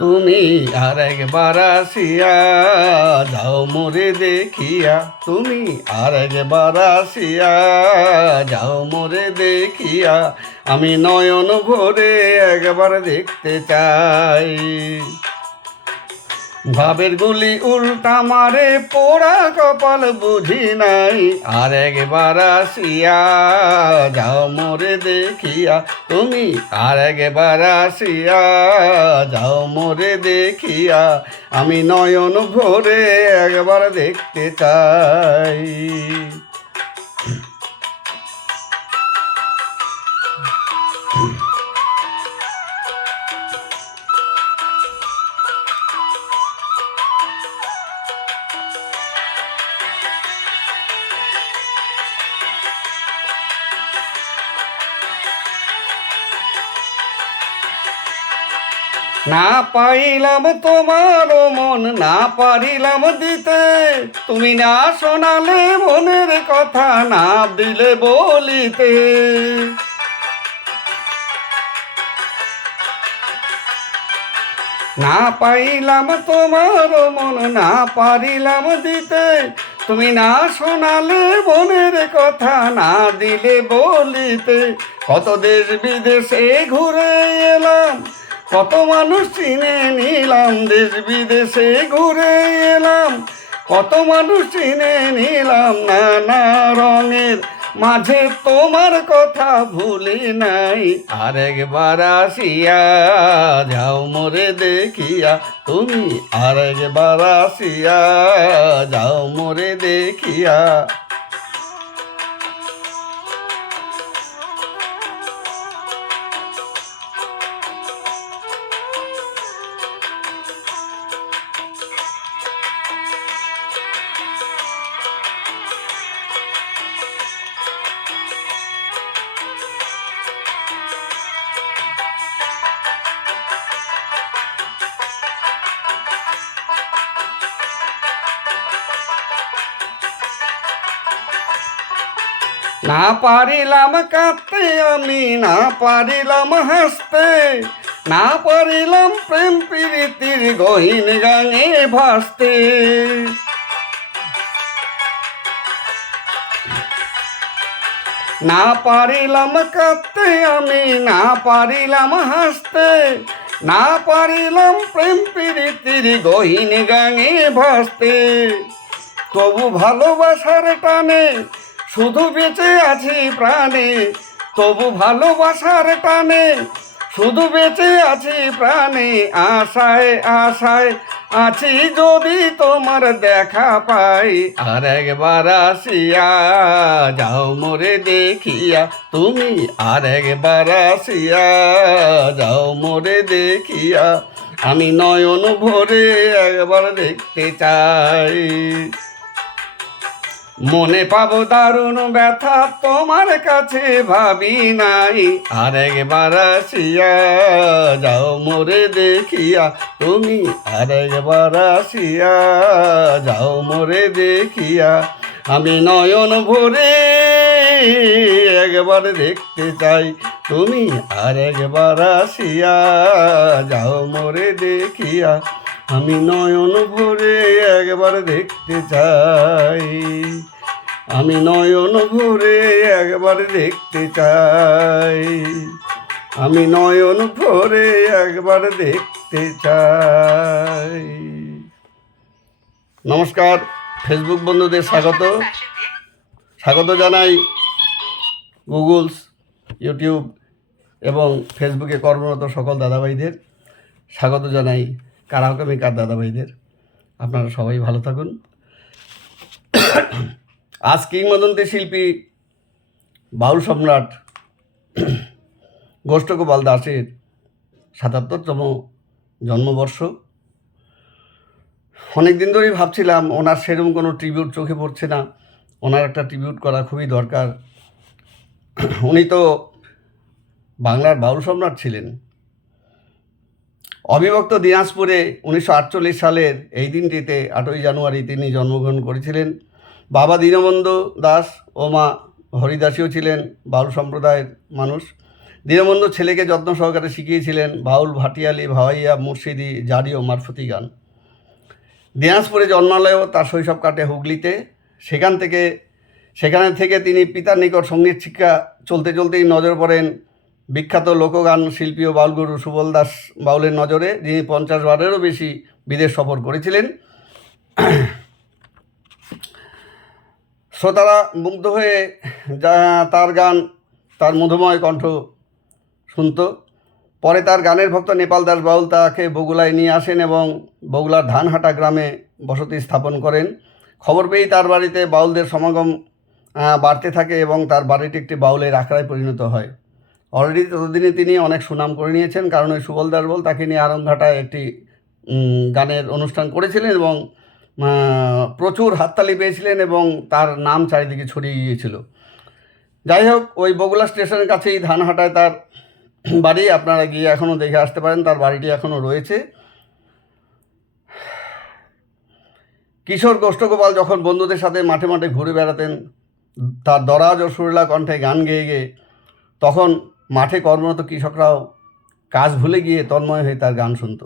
তুমি আর একবার আসিয়া যাও মোরে দেখিয়া, তুমি আর একবার আসিয়া যাও মোরে দেখিয়া, আমি নয়ন ভরে একবার দেখতে চাই। ভাবের গুলি উল্টা মারে পোড়া কপাল বুঝি নাই, আর একবার আসিয়া যাও মোরে দেখিয়া, তুমি আর একবার আসিয়া যাও মোরে দেখিয়া, আমি নয়ন ভরে একবার দেখতে চাই। না পাইলাম তোমার মন, না পারিলাম দিতে, তুমি না শোনালে মনের কথা, না দিলে বলিতে। না পাইলাম তোমার মন, না পারিলাম দিতে, তুমি না শোনালে মনের কথা, না দিলে বলিতে। কত দেশ বিদেশে ঘুরে এলাম, কত মানুষ চিনে নিলাম, দেশ বিদেশে ঘুরে এলাম, কত মানুষ চিনে নিলাম, নানা রঙের মাঝে তোমার কথা ভুলি নাই, আর একবার আসিয়া যাও মোরে দেখিয়া, তুমি আর একবার আসিয়া যাও মোরে দেখিয়া। না পারিলাম কাঁদতে আমি, না পারিলাম হাসতে, না পারিলাম প্রেম প্রীতির গহীন গানে ভাসতে। না পারিলাম কাঁদতে আমি, না পারিলাম হাসতে, না পারিলাম প্রেম প্রীতির গহীন গানে ভাসতে। তবু ভালোবাসার টানে শুধু বেঁচে আছি প্রাণে, তবু ভালোবাসার টানে শুধু বেঁচে আছি প্রাণে, আশায় আশায় আছি যদি তোমার দেখা পাই, আর একবার আসিয়া যাও মোরে দেখিয়া, তুমি আর একবার আসিয়া যাও মোরে দেখিয়া, আমি নয়ন ভরে একবার দেখতে চাই। মনে পাবো দারুণ ব্যথা তোমার কাছে ভাবি নাই, আর একবার আসিয়া যাও মোরে দেখিয়া, তুমি আর একবার আসিয়া যাও মোরে দেখিয়া, আমি নয়ন ভরে একবার দেখতে চাই, তুমি আর একবার আসিয়া যাও মোরে দেখিয়া, আমি নয়ন ভরে একবার দেখতে চাই, আমি নয়ন ভরে একবার দেখতে চাই, আমি নয়ন ভরে একবার দেখতে চাই। নমস্কার, ফেসবুক বন্ধুদের স্বাগত জানাই। গুগলস, ইউটিউব এবং ফেসবুকে কর্মরত সকল দাদাভাইদের স্বাগত জানাই, কারাওকামিকার দাদাভাইদের। আপনারা সবাই ভালো থাকুন। আজ কিংবদন্তি শিল্পী বাউল সম্রাট গোষ্ঠগোপাল দাসের ৭৭তম জন্মবর্ষ। অনেক দিন ধরেই ভাবছিলাম ওনার সেরকম কোনো ট্রিবিউট চোখে পড়ছে না, ওনার একটা ট্রিবিউট করা খুবই দরকার। উনি তো বাংলার বাউল সম্রাট ছিলেন। অবিভক্ত দিনাজপুরে 1948 সালের এই দিনটিতে 8ই জানুয়ারি তিনি জন্মগ্রহণ করেছিলেন। বাবা দীনবন্ধু দাস ও মা হরিদাসীও ছিলেন বাউল সম্প্রদায়ের মানুষ। দীনবন্ধু ছেলেকে যত্ন সহকারে শিখিয়েছিলেন বাউল, ভাটিয়ালি, ভাওয়াইয়া, মুর্শিদি, জারি ও মারফতি গান। দিনাজপুরে জন্মালেও তার শৈশব কাটে হুগলিতে। সেখানে থেকে তিনি পিতার নিকট সঙ্গীত শিক্ষা চলতে চলতেই নজর পড়েন বিখ্যাত লোকগান শিল্পী ও বাউলগুরু সুবল দাস বাউলের নজরে, যিনি 50 বারেরও বেশি বিদেশ সফর করেছিলেন। শ্রোতারা মুগ্ধ হয়ে তার গান, তার মধুময় কণ্ঠ শুনত। পরে তার গানের ভক্ত নেপাল দাস বাউল তাকে বগুড়ায় নিয়ে আসেন এবং বগুড়ার ধানহাটা গ্রামে বসতি স্থাপন করেন। খবর পেয়েই তার বাড়িতে বাউলদের সমাগম বাড়তে থাকে এবং তার বাড়িটি একটি বাউলের আখড়ায় পরিণত হয়। অলরেডি ততদিনে তিনি অনেক সুনাম করে নিয়েছেন, কারণ ওই সুবল দাস বাউল তাকে নিয়ে আরংঘাটায় একটি গানের অনুষ্ঠান করেছিলেন এবং প্রচুর হাততালি পেয়েছিলেন এবং তার নাম চারিদিকে ছড়িয়ে গিয়েছিল। যাই হোক, ওই বগুড়া স্টেশনের কাছেই ধানহাটায় তার বাড়ি। আপনারা গিয়ে এখনও দেখে আসতে পারেন, তার বাড়িটি এখনও রয়েছে। কিশোর গোষ্ঠগোপাল যখন বন্ধুদের সাথে মাঠে মাঠে ঘুরে বেড়াতেন তার দরাজ ও সুরেলা কণ্ঠে গান গেয়ে গেয়ে, তখন মাঠে কর্মরত কৃষকরাও কাজ ভুলে গিয়ে তন্ময় হয়ে তার গান শুনত।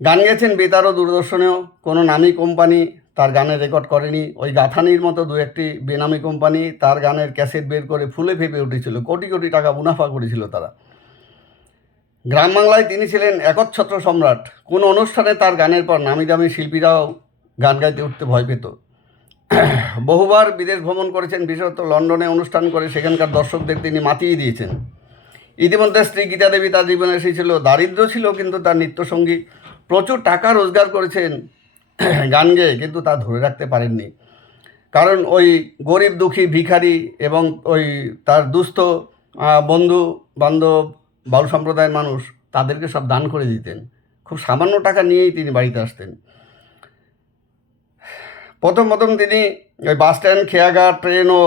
গান গেয়েছেন বেতার ও দূরদর্শনেও। কোনো নামী কোম্পানি তার গানের রেকর্ড করেনি। ওই গাথানির মতো দু একটি বেনামি কোম্পানি তার গানের ক্যাসেট বের করে ফুলে ফেঁপে উঠেছিল, কোটি কোটি টাকা মুনাফা করেছিল তারা। গ্রাম বাংলায় তিনি ছিলেন একচ্ছত্র সম্রাট। কোনো অনুষ্ঠানে তার গানের পর নামি দামি শিল্পীরাও গান গাইতে উঠতে ভয় পেত। বহুবার বিদেশ ভ্রমণ করেছেন, বিশেষত লন্ডনে অনুষ্ঠান করে সেখানকার দর্শকদের তিনি মাতিয়ে দিয়েছেন। ইতিমধ্যে স্ত্রী গীতা দেবী তার জীবনে এসেছিল। দারিদ্র ছিল, কিন্তু তার নৃত্যসঙ্গী প্রচুর টাকা রোজগার করেছেন গান গেয়ে, কিন্তু তা ধরে রাখতে পারেননি। কারণ ওই গরিব দুঃখী ভিখারি এবং ওই তার দুস্থ বন্ধু বান্ধব বাউল সম্প্রদায়ের মানুষ, তাদেরকে সব দান করে দিতেন। খুব সামান্য টাকা নিয়েই তিনি বাড়িতে আসতেন। প্রথম তিনি ওই বাস স্ট্যান্ড, খেয়াঘাট, ট্রেন ও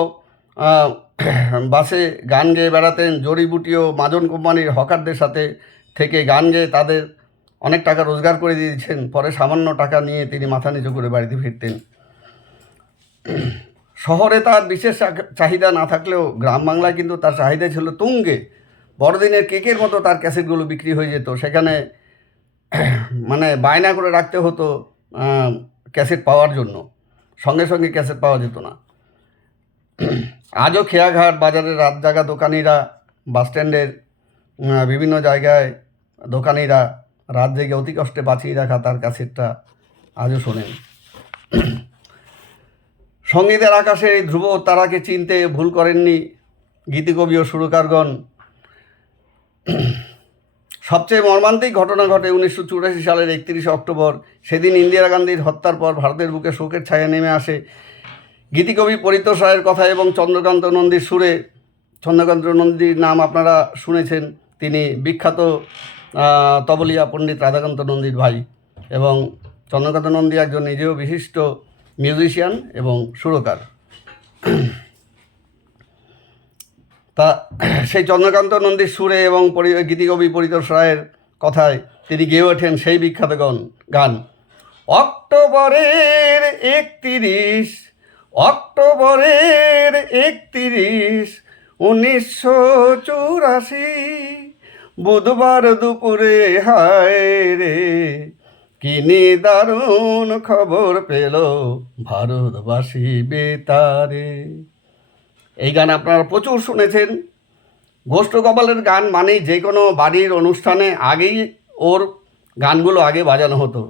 বাসে গান গেয়ে বেড়াতেন। জড়িবুটি ও মাজন কোম্পানির হকারদের সাথে থেকে গান গেয়ে তাদের অনেক টাকা রোজগার করে দিয়েছেন। পরে সামান্য টাকা নিয়ে তিনি মাথা নিচু করে বাড়িতে ফিরতেন। শহরে তার বিশেষ চাহিদা না থাকলেও গ্রাম বাংলায় কিন্তু তার চাহিদা ছিল তুঙ্গে। বড়দিনের কেকের মতো তার ক্যাসেটগুলো বিক্রি হয়ে যেত। সেখানে মানে বায়না করে রাখতে হতো ক্যাসেট পাওয়ার জন্য, সঙ্গে সঙ্গে ক্যাসেট পাওয়া যেত না। আজও খেয়াঘাট বাজারের রাত জাগা দোকানিরা, বাসস্ট্যান্ডের বিভিন্ন জায়গায় দোকানিরা রাত জেগে অতি কষ্টে বাঁচিয়ে রাখা তার ক্যাসেটটা আজও শোনেন। সঙ্গীতের আকাশে এই ধ্রুব তারাকে চিনতে ভুল করেননি গীতিকবি ও সুরকারগণ। সবচেয়ে মর্মান্তিক ঘটনা ঘটে 1984 সালের 31 অক্টোবর। সেদিন ইন্দিরা গান্ধীর হত্যার পর ভারতের বুকে শোকের ছায়া নেমে আসে। গীতিকবি পরিতোষ রায়ের কথা এবং চন্দ্রকান্ত নন্দীর সুরে। চন্দ্রকান্ত নন্দীর নাম আপনারা শুনেছেন, তিনি বিখ্যাত তবলিয়া পণ্ডিত রাধাকান্ত নন্দীর ভাই, এবং চন্দ্রকান্ত নন্দী একজন নিজেও বিশিষ্ট মিউজিশিয়ান এবং সুরকার। তা সেই চন্দ্রকান্ত নন্দীর সুরে এবং গীতিকবি পরিতোষ রায়ের কথায় তিনি গেয়ে ওঠেন সেই বিখ্যাত গান অক্টোবরের 31, 1984, বুধবার দুপুরে হায় রে কি দারুণ খবর পেল ভারতবাসী বেতারে। এই গান আপনারা প্রচুর শুনেছেন। গোষ্ঠগোপালের গান মানেই যে কোনো বাড়ির অনুষ্ঠানে আগেই ওর গানগুলো আগে বাজানো হতো।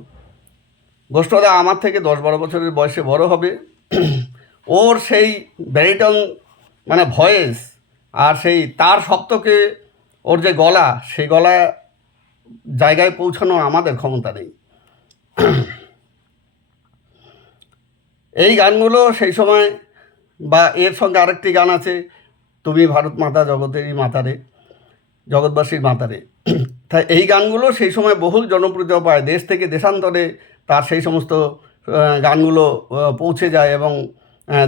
গোষ্ঠদা আমার থেকে 10-12 বছরের বয়সে বড় হবে। ওর সেই ব্যারিটন মানে ভয়েস আর সেই তার সপ্তকে ওর যে গলা, সেই গলা জায়গায় পৌঁছানো আমাদের ক্ষমতা নেই। এই গানগুলো সেই সময়, বা এর সঙ্গে আরেকটি গান আছে তুমি ভারত মাতা জগতেরই মাতারে, জগৎবাসীর মাতারে। তাই এই গানগুলো সেই সময় বহুল জনপ্রিয়তা পায়। দেশ থেকে দেশান্তরে তার সেই সমস্ত গানগুলো পৌঁছে যায় এবং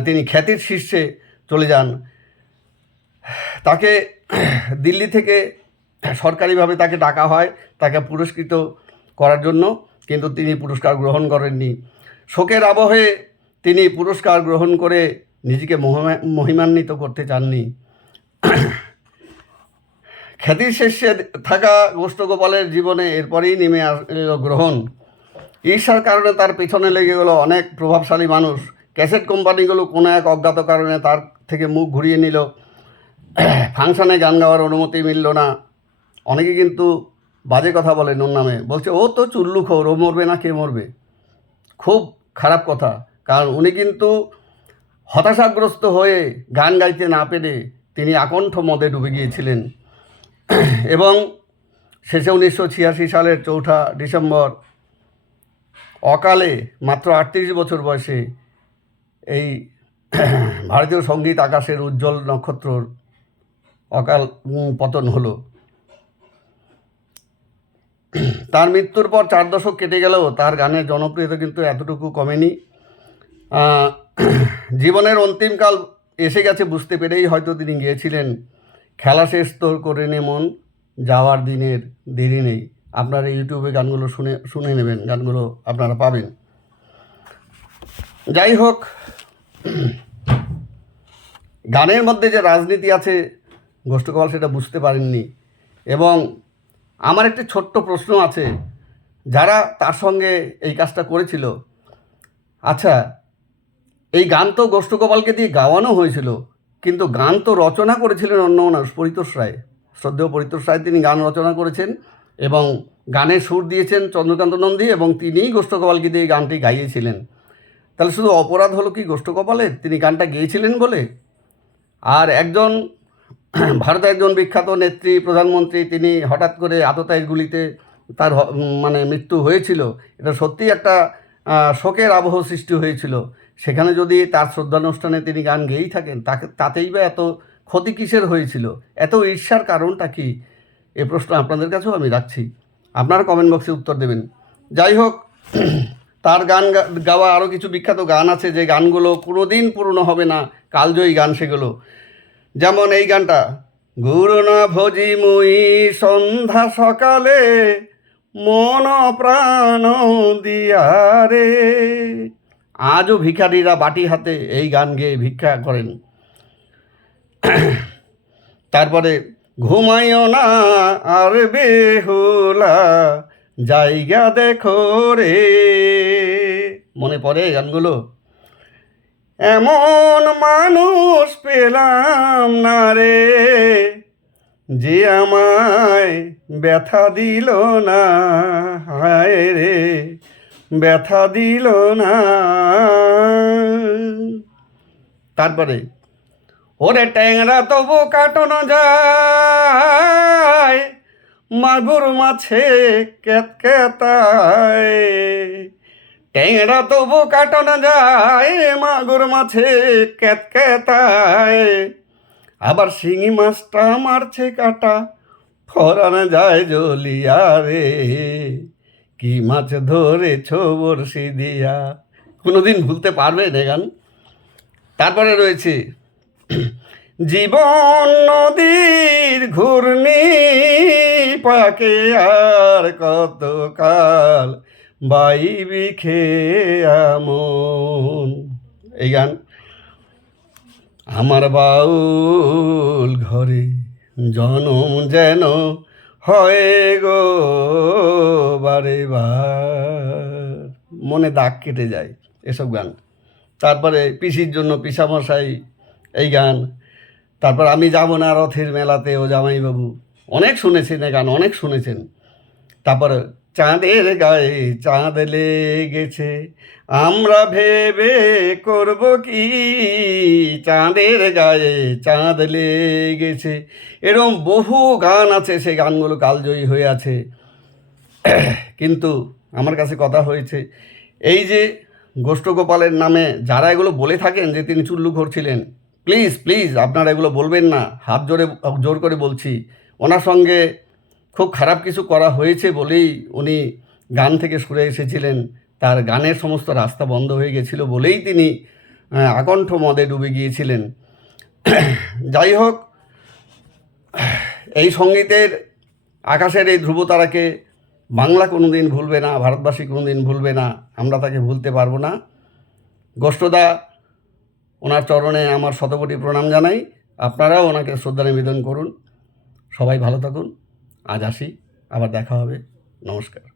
তিনি খ্যাতির শীর্ষে চলে যান। তাকে দিল্লি থেকে সরকারিভাবে তাকে ডাকা হয় তাকে পুরস্কৃত করার জন্য, কিন্তু তিনি পুরস্কার গ্রহণ করেননি। শোকের আবহে তিনি পুরস্কার গ্রহণ করে নিজেকে মহিমান্বিত করতে চাননি। খ্যাতির শীর্ষে থাকা গোষ্ঠগোপালের জীবনে এরপরেই নেমে এলো গ্রহণ। ঈর্ষার কারণে তার পিছনে লেগে গেলো অনেক প্রভাবশালী মানুষ। ক্যাসেট কোম্পানিগুলো কোনো এক অজ্ঞাত কারণে তার থেকে মুখ ঘুরিয়ে নিল। ফাংশনে গান গাওয়ার অনুমতি মিলল না। অনেকে কিন্তু বাজে কথা বলে ওর নামে, বলছে ও তো চুল্লুখোর, ও মরবে না কে মরবে। খুব খারাপ কথা, কারণ উনি কিন্তু হতাশাগ্রস্ত হয়ে গান গাইতে না পেরে তিনি আকণ্ঠ মদে ডুবে গিয়েছিলেন এবং শেষে 1986 সালের 4 ডিসেম্বর অকালে মাত্র 38 বছর বয়সে এই ভারতীয় সঙ্গীত আকাশের উজ্জ্বল নক্ষত্রর অকাল পতন হলো। তার মৃত্যুর পর 4 দশক কেটে গেলেও তার গানের জনপ্রিয়তা কিন্তু এতটুকু কমেনি। জীবনের অন্তিমকাল এসে গেছে বুঝতে পেরেই হয়তো তিনি গিয়েছিলেন, খেলা শেষ তোর করে নে মন, যাওয়ার দিনের দেরি নেই। আপনারা ইউটিউবে গানগুলো শুনে নেবেন, গানগুলো আপনারা পাবেন। যাই হোক, গানের মধ্যে যে রাজনীতি আছে গোষ্ঠগোপাল সেটা বুঝতে পারেননি। এবং আমার একটি ছোট্ট প্রশ্ন আছে, যারা তার সঙ্গে এই কাজটা করেছিল, আচ্ছা এই গান তো গোষ্ঠগোপালকে দিয়ে গাওয়ানো হয়েছিল, কিন্তু গান তো রচনা করেছিলেন অন্য মানুষ, পরিতোষ রায়, শ্রদ্ধেয় পরিতোষ রায়। তিনি গান রচনা করেছেন এবং গানের সুর দিয়েছেন চন্দ্রকান্ত নন্দী, এবং তিনিই গোষ্ঠগোপালকে দিয়ে গানটি গাইয়েছিলেন। তাহলে শুধু অপরাধ হলো কি গোষ্ঠগোপালের, তিনি গানটা গেয়েছিলেন বলে? আর একজন ভারতের একজন বিখ্যাত নেত্রী, প্রধানমন্ত্রী, তিনি হঠাৎ করে আততায়ীর গুলিতে তার মানে মৃত্যু হয়েছিল। এটা সত্যিই একটা শোকের আবহ সৃষ্টি হয়েছিল। সেখানে যদি তার শ্রদ্ধানুষ্ঠানে তিনি গান গেয়েই থাকেন, তাতেই বা এত ক্ষতি কিসের হয়েছিল? এত ঈর্ষার কারণটা কি? এ প্রশ্ন আপনাদের কাছেও আমি রাখছি, আপনারা কমেন্ট বক্সে উত্তর দেবেন। যাই হোক, তার গান গাওয়া আরও কিছু বিখ্যাত গান আছে, যে গানগুলো কোনো দিন পুরনো হবে না, কালজয়ী গান সেগুলো। যেমন এই গানটা, গুরু না ভজি মুই সন্ধ্যা সকালে, মন প্রাণ দিয়ারে। আজও ভিখারিরা বাটি হাতে এই গান গেয়ে ভিক্ষা করেন। তারপরে ঘুমাইও না আর বেহুলা, জায়গা দেখো রে। মনে পড়ে গানগুলো? এমন মানুষ পেলাম না রে, যে আমায় ব্যথা দিল না, হায় রে ব্যথা দিল না। তারপরে ওরে ট্যাংরা তবু কাটানো যায়, মাগুর মাছে কেতকেতায়। ট্যাংরা তবু কাটানো যায়, মাগুর মাছে কেতকেতায়। আবার শিঙি মাছটা মারছে কাটা, ফরানো যায় জ্বলিয়া রে। কি মাছ ধরেছ বড়শি দিয়া। কোনোদিন ভুলতে পারবেন এ গান? তারপরে রয়েছে জীবন নদীর ঘূর্ণি পাকে, আর কতকাল বাইবি খেয়ামন। এই গান, আমার বাউল ঘরে জনম যেন হয় গো বারে বার, মনে দাগ কেটে যায় এসব গান। তারপরে পিসির জন্য পিসামশাই, এই গান। তারপর আমি যাব না রথের মেলাতে ও জামাইবাবু, অনেক শুনেছেন এই গান, অনেক শুনেছেন। তারপর চাঁদের গায়ে চাঁদ লেগেছে, আমরা ভেবে করব কি, চাঁদের গায়ে চাঁদ লেগেছে। এরকম বহু গান আছে, সেই গানগুলো কালজয়ী হয়ে আছে। কিন্তু আমার কাছে কথা হয়েছে, এই যে গোষ্ঠগোপালের নামে যারা এগুলো বলে থাকেন যে তিনি চুল্লুখোর ছিলেন, প্লিজ প্লিজ আপনারা এগুলো বলবেন না। হাত জোর করে বলছি, ওনার সঙ্গে খুব খারাপ কিছু করা হয়েছে বলেই উনি গান থেকে সরে এসেছিলেন। তার গানের সমস্ত রাস্তা বন্ধ হয়ে গেছিল বলেই তিনি আকণ্ঠ মদে ডুবে গিয়েছিলেন। যাই হোক, এই সঙ্গীতের আকাশের এই ধ্রুবতারাকে বাংলা কোনো দিন ভুলবে না, ভারতবাসী কোনো দিন ভুলবে না, আমরা তাকে ভুলতে পারবো না। গোষ্ঠদা, ওনার চরণে আমার শতকোটি প্রণাম জানাই। আপনারাও ওনাকে শ্রদ্ধা নিবেদন করুন। সবাই ভালো থাকুন। আজ আসি, আবার দেখা হবে। নমস্কার।